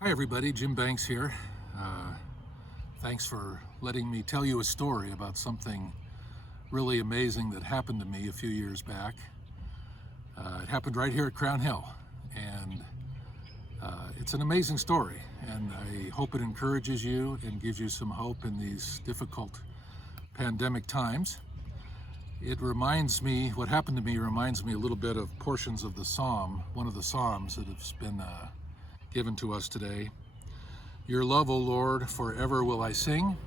Hi everybody, Jim Banks here. Thanks for letting me tell you a story about something really amazing that happened to me a few years back. It happened right here at Crown Hill, and it's an amazing story, and I hope it encourages you and gives you some hope in these difficult pandemic times. What happened to me reminds me a little bit of portions of the Psalm, one of the Psalms that has been given to us today. Your love, O Lord, forever will I sing.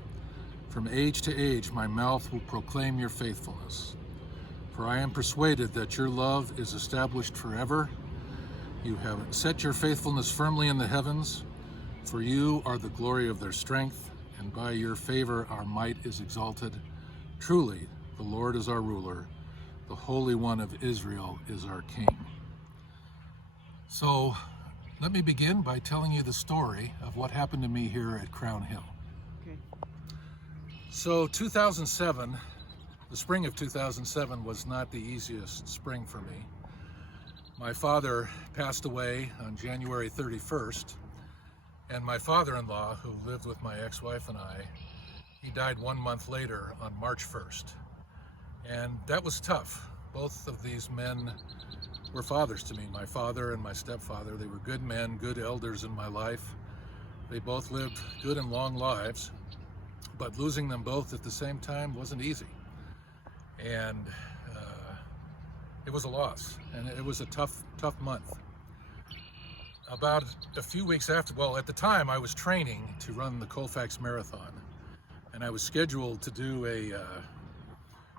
From age to age my mouth will proclaim your faithfulness. For I am persuaded that your love is established forever. You have set your faithfulness firmly in the heavens. For you are the glory of their strength, and by your favor our might is exalted. Truly, the Lord is our ruler. The Holy One of Israel is our King. So, let me begin by telling you the story of what happened to me here at Crown Hill. Okay. So 2007, the spring of 2007 was not the easiest spring for me. My father passed away on January 31st, and my father-in-law, who lived with my ex-wife and I, he died 1 month later on March 1st. And that was tough. Both of these men were fathers to me, my father and my stepfather. They were good men, good elders in my life. They both lived good and long lives, but losing them both at the same time wasn't easy. And it was a loss, and it was a tough month. About a few weeks after, well, at the time I was training to run the Colfax Marathon, and I was scheduled to do a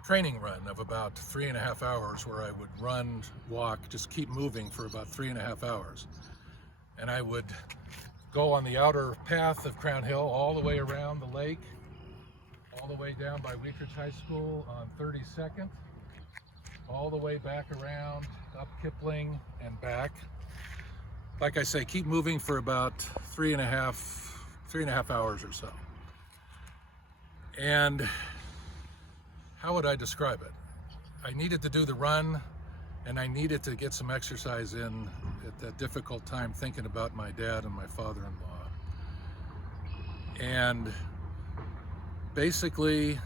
training run of about 3.5 hours, where I would run, walk, just keep moving for about 3.5 hours. And I would go on the outer path of Crown Hill all the way around the lake, all the way down by Wheatridge High School on 32nd, all the way back around up Kipling and back. Like I say, keep moving for about 3.5 hours or so. And how would I describe it? I needed to do the run, and I needed to get some exercise in at that difficult time, thinking about my dad and my father-in-law. And basically,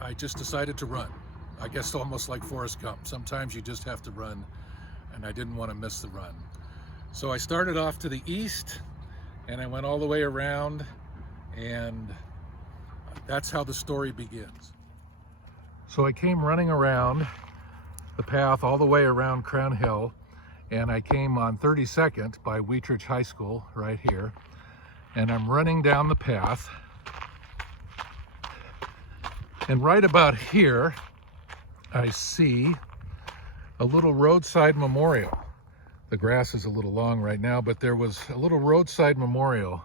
I just decided to run. I guess almost like Forrest Gump. Sometimes you just have to run, and I didn't want to miss the run. So I started off to the east, and I went all the way around, and that's how the story begins. So I came running around the path all the way around Crown Hill, and I came on 32nd by Wheatridge High School right here, and I'm running down the path, and right about here I see a little roadside memorial. The grass is a little long right now, but there was a little roadside memorial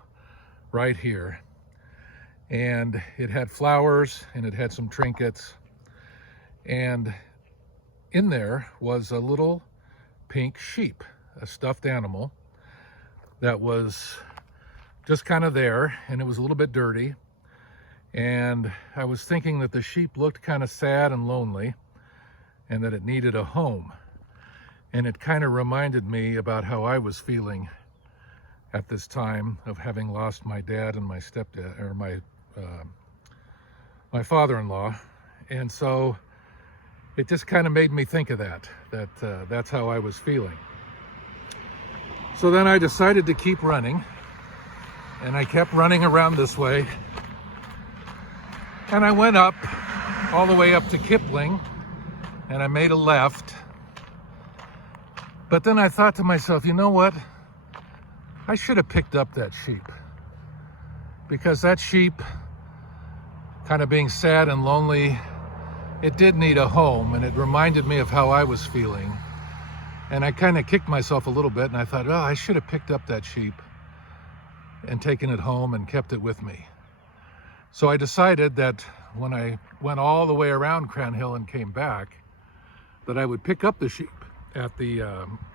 right here. And it had flowers, and it had some trinkets, and in there was a little pink sheep, a stuffed animal that was just kind of there, and it was a little bit dirty. And I was thinking that the sheep looked kind of sad and lonely, and that it needed a home. And it kind of reminded me about how I was feeling at this time of having lost my dad and my stepdad, or my father-in-law. And so it just kind of made me think of that's how I was feeling. So then I decided to keep running, and I kept running around this way, and I went up all the way up to Kipling, and I made a left. But then I thought to myself, you know what? I should have picked up that sheep, because that sheep, kind of being sad and lonely, it did need a home, and it reminded me of how I was feeling. And I kind of kicked myself a little bit, and I thought, oh, I should have picked up that sheep and taken it home and kept it with me. So I decided that when I went all the way around Crown Hill and came back, that I would pick up the sheep at the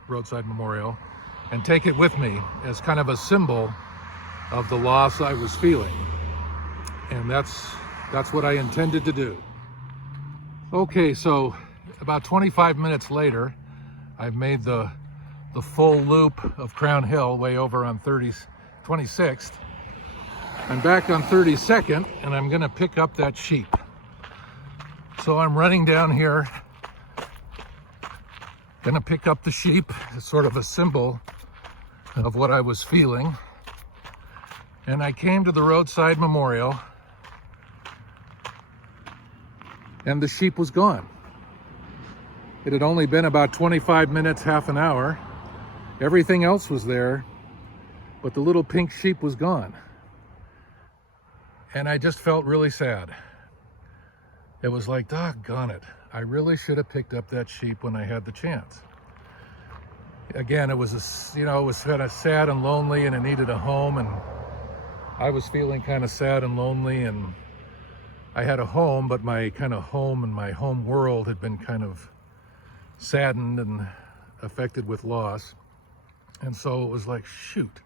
roadside memorial and take it with me as kind of a symbol of the loss I was feeling. And that's what I intended to do. Okay, so about 25 minutes later, I've made the the full loop of Crown Hill way over on 26th. I'm back on 32nd, and I'm gonna pick up that sheep. So I'm running down here, gonna pick up the sheep. It's sort of a symbol of what I was feeling. And I came to the roadside memorial, and the sheep was gone. It had only been about 25 minutes, half an hour. Everything else was there, but the little pink sheep was gone. And I just felt really sad. It was like, doggone it, I really should have picked up that sheep when I had the chance. Again, it was it was kind of sad and lonely, and it needed a home, and I was feeling kind of sad and lonely, and I had a home, but my kind of home and my home world had been kind of saddened and affected with loss. And so it was like, shoot,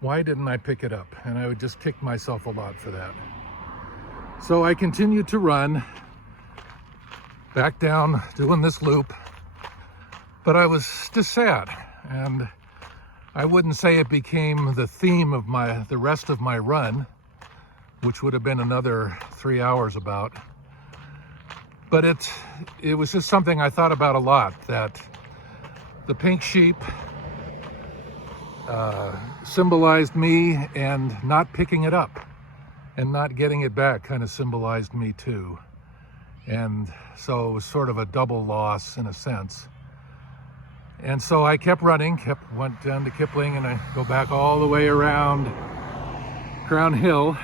why didn't I pick it up? And I would just kick myself a lot for that. So I continued to run back down, doing this loop, but I was just sad. And I wouldn't say it became the theme of the rest of my run, which would have been another 3 hours about. But it was just something I thought about a lot, that the pink sheep symbolized me, and not picking it up and not getting it back kind of symbolized me too. And so it was sort of a double loss in a sense. And so I kept running, went down to Kipling, and I go back all the way around Crown Hill,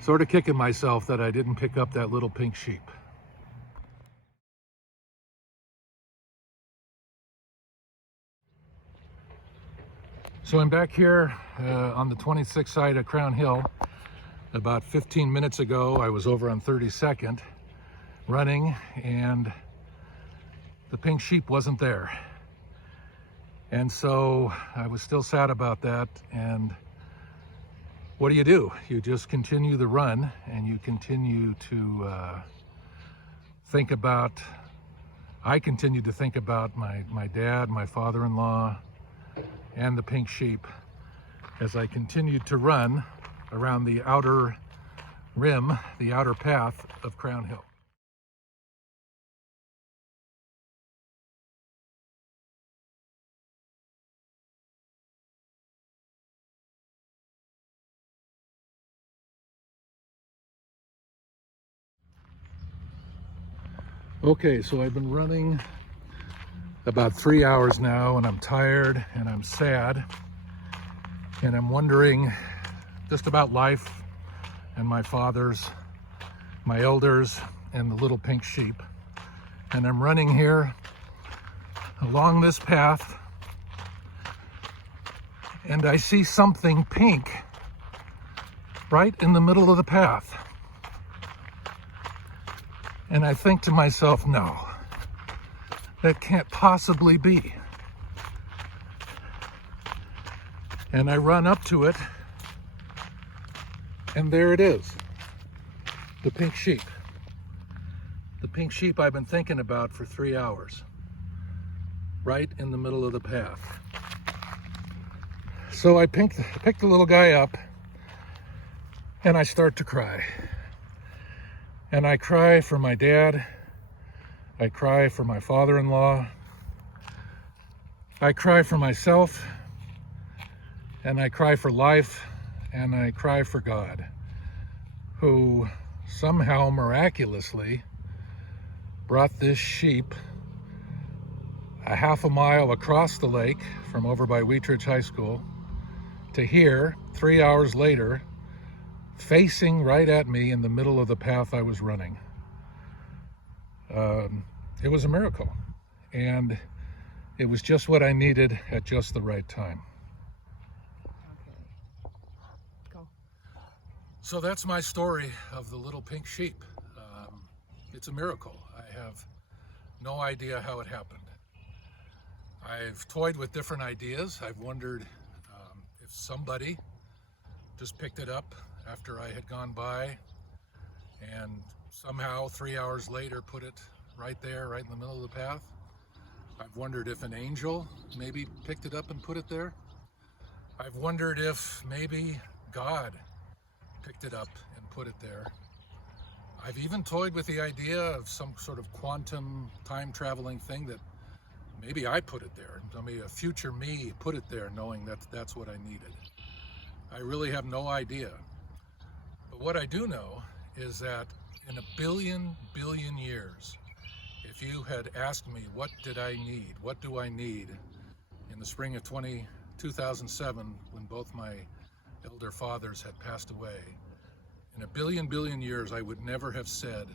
sort of kicking myself that I didn't pick up that little pink sheep. So I'm back here on the 26th side of Crown Hill. About 15 minutes ago, I was over on 32nd running, and the pink sheep wasn't there. And so I was still sad about that. And what do? You just continue the run, and you continue to think about, I continued to think about my dad, my father-in-law, and the pink sheep as I continued to run around the outer rim, the outer path of Crown Hill. Okay, so I've been running about 3 hours now, and I'm tired and I'm sad, and I'm wondering just about life and my fathers, my elders, and the little pink sheep. And I'm running here along this path, and I see something pink right in the middle of the path. And I think to myself, no, that can't possibly be. And I run up to it, and there it is, the pink sheep. The pink sheep I've been thinking about for 3 hours, right in the middle of the path. So I pick the little guy up, and I start to cry. And I cry for my dad, I cry for my father-in-law, I cry for myself, and I cry for life, and I cry for God, who somehow miraculously brought this sheep a half a mile across the lake from over by Wheatridge High School to here 3 hours later, facing right at me in the middle of the path I was running. It was a miracle, and it was just what I needed at just the right time. Okay. Go. So that's my story of the little pink sheep. It's a miracle. I have no idea how it happened. I've toyed with different ideas. I've wondered if somebody just picked it up after I had gone by and somehow 3 hours later put it right there, right in the middle of the path. I've wondered if an angel maybe picked it up and put it there. I've wondered if maybe God picked it up and put it there. I've even toyed with the idea of some sort of quantum time traveling thing that maybe I put it there. I mean, a future me put it there knowing that that's what I needed. I really have no idea. But what I do know is that in a billion years, if you had asked me what did I need, what do I need in the spring of 2007 when both my elder fathers had passed away, in a billion years I would never have said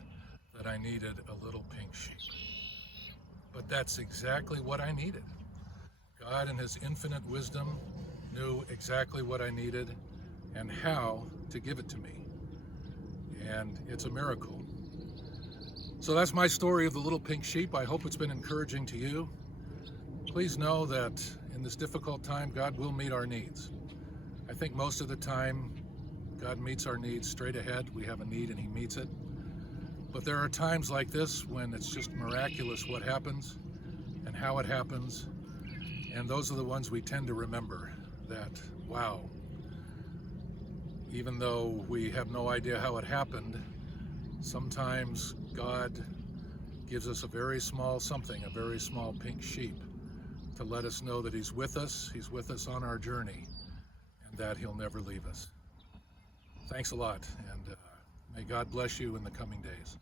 that I needed a little pink sheep. But that's exactly what I needed. God in his infinite wisdom knew exactly what I needed and how to give it to me. And it's a miracle. So that's my story of the little pink sheep. I hope it's been encouraging to you. Please know that in this difficult time, God will meet our needs. I think most of the time, God meets our needs straight ahead. We have a need and he meets it. But there are times like this when it's just miraculous what happens and how it happens. And those are the ones we tend to remember, that, wow, even though we have no idea how it happened, sometimes God gives us a very small something, a very small pink sheep, to let us know that he's with us on our journey, and that he'll never leave us. Thanks a lot, and may God bless you in the coming days.